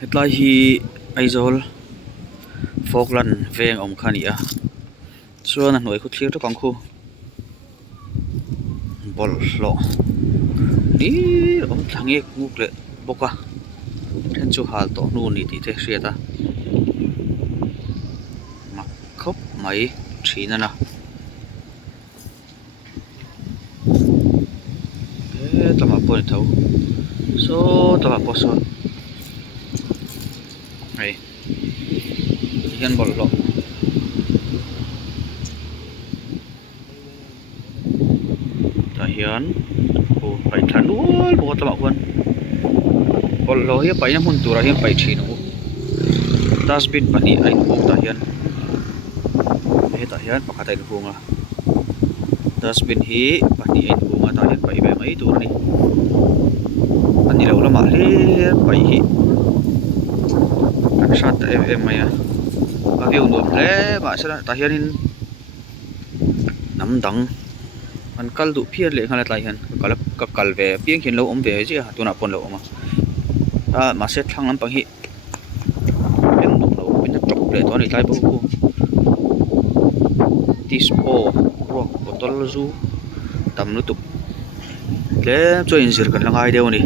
hetlai hi aizol Falkland veng om khani a chuan a hnuai khu thlir to kang khu bol hlo ni om thlange nguk le boka then chu hal to nu ni ti te hriata mak khop mai thina na tama pawh ni tho so tama pawh sawn hei hian bol hlo ta hian pai thlan nual bo tama huan bol hlo hi pai na hmun tura hian pai thin u dustbin pahnih a in buk ta hian hetah hian pakhat a in hung a dustbin hi pahnih a in hung a tah hian pai ve mai tur ni ani lo lamah hle pai hi kan hrat em em mai a view nuam hle ma sana tah hian in nam dang an kal du phiat le khala tlai hian ka kal ve piang khin lo om ve chi a tuna pon lo oma a ma se thlang lampang hi em nu lo pin na tok le to ni tlai bo ku tispo rock bottle zu tam nu tu le cho in zir kan langai deu ni